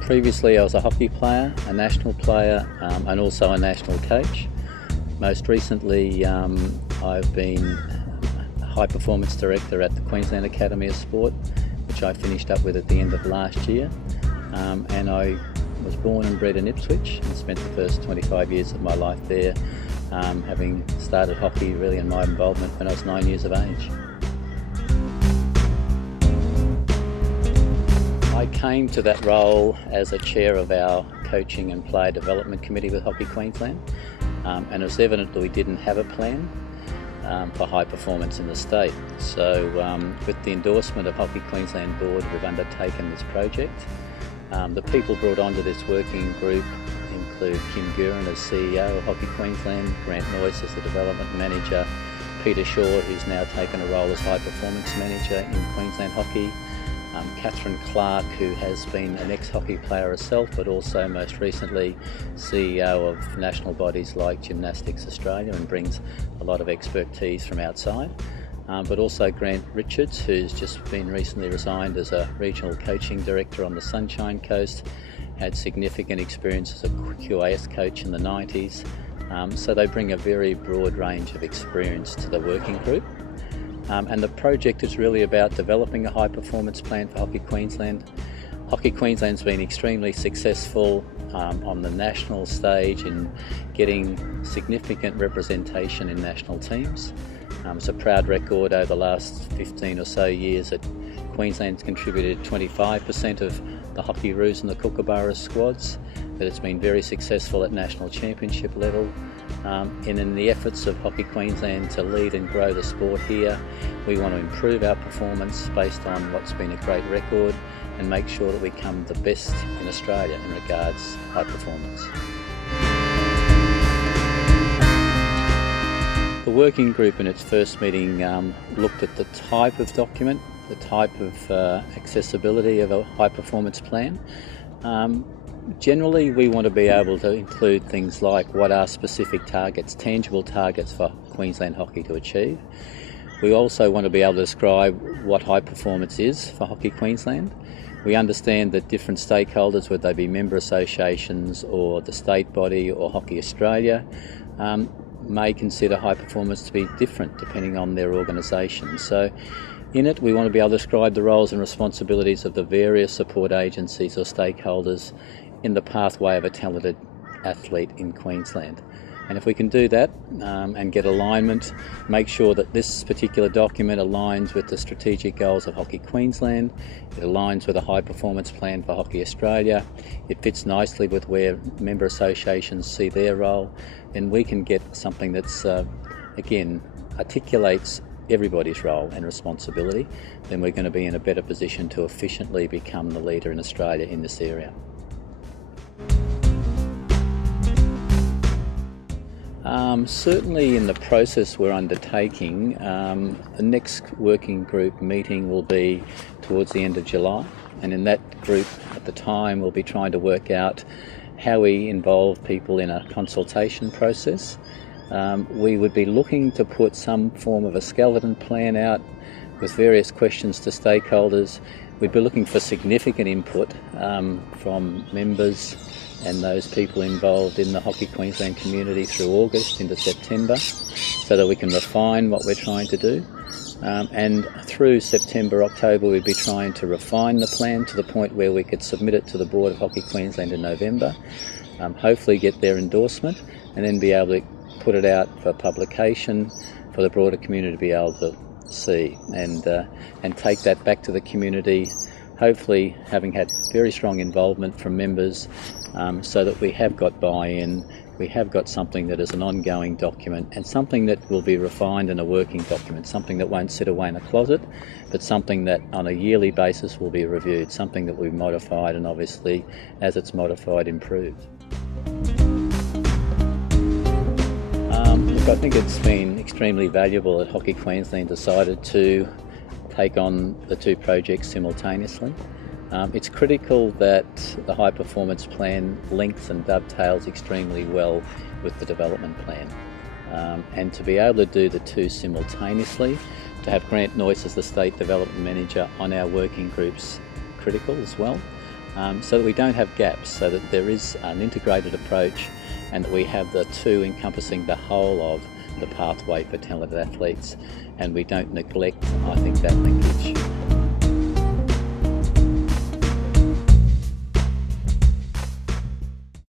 Previously I was a hockey player, a national player, and also a national coach. Most recently I've been a high performance director at the Queensland Academy of Sport, which I finished up with at the end of last year. And I was born and bred in Ipswich and spent the first 25 years of my life there, having started hockey really in my involvement when I was 9 years of age. I came to that role as a chair of our coaching and player development committee with Hockey Queensland, and it was evident that we didn't have a plan for high performance in the state. So with the endorsement of Hockey Queensland Board, we've undertaken this project. The people brought onto this working group include Kim Guerin as CEO of Hockey Queensland, Grant Noyce as the development manager, Peter Shaw, who's now taken a role as high performance manager in Queensland Hockey, Catherine Clark, who has been an ex-hockey player herself, but also most recently CEO of national bodies like Gymnastics Australia and brings a lot of expertise from outside. But also Grant Richards, who's just been recently resigned as a regional coaching director on the Sunshine Coast, had significant experience as a QAS coach in the 90s. So they bring a very broad range of experience to the working group. And the project is really about developing a high performance plan for Hockey Queensland. Hockey Queensland's been extremely successful on the national stage in getting significant representation in national teams. It's a proud record over the last 15 or so years that Queensland's contributed 25% of the Hockeyroos and the Kookaburra squads, but it's been very successful at national championship level. And in the efforts of Hockey Queensland to lead and grow the sport here, we want to improve our performance based on what's been a great record and make sure that we become the best in Australia in regards to high performance. The working group in its first meeting looked at the type of document, the type of accessibility of a high performance plan. Generally, we want to be able to include things like what are specific targets, tangible targets for Queensland Hockey to achieve. We also want to be able to describe what high performance is for Hockey Queensland. We understand that different stakeholders, whether they be member associations or the state body or Hockey Australia, may consider high performance to be different depending on their organisation. So in it, we want to be able to describe the roles and responsibilities of the various support agencies or stakeholders in the pathway of a talented athlete in Queensland. And if we can do that and get alignment, make sure that this particular document aligns with the strategic goals of Hockey Queensland, it aligns with a high performance plan for Hockey Australia, it fits nicely with where member associations see their role, then we can get something that's, again, articulates everybody's role and responsibility. Then we're going to be in a better position to efficiently become the leader in Australia in this area. Certainly in the process we're undertaking, the next working group meeting will be towards the end of July, and in that group at the time we'll be trying to work out how we involve people in a consultation process. We would be looking to put some form of a skeleton plan out with various questions to stakeholders. We'd be looking for significant input from members and those people involved in the Hockey Queensland community through August into September, so that we can refine what we're trying to do. And through September, October, we'd be trying to refine the plan to the point where we could submit it to the Board of Hockey Queensland in November, hopefully get their endorsement, and then be able to put it out for publication for the broader community to be able to see and take that back to the community, hopefully having had very strong involvement from members, so that we have got buy-in, we have got something that is an ongoing document and something that will be refined in a working document, something that won't sit away in a closet, but something that on a yearly basis will be reviewed, something that we've modified and obviously as it's modified, improved. Look, I think it's been extremely valuable that Hockey Queensland decided to take on the two projects simultaneously. It's critical that the high performance plan links and dovetails extremely well with the development plan. And to be able to do the two simultaneously, to have Grant Noyce as the State Development Manager on our working groups, critical as well. so that we don't have gaps, so that there is an integrated approach and that we have the two encompassing the whole of the pathway for talented athletes, and we don't neglect, I think, that link.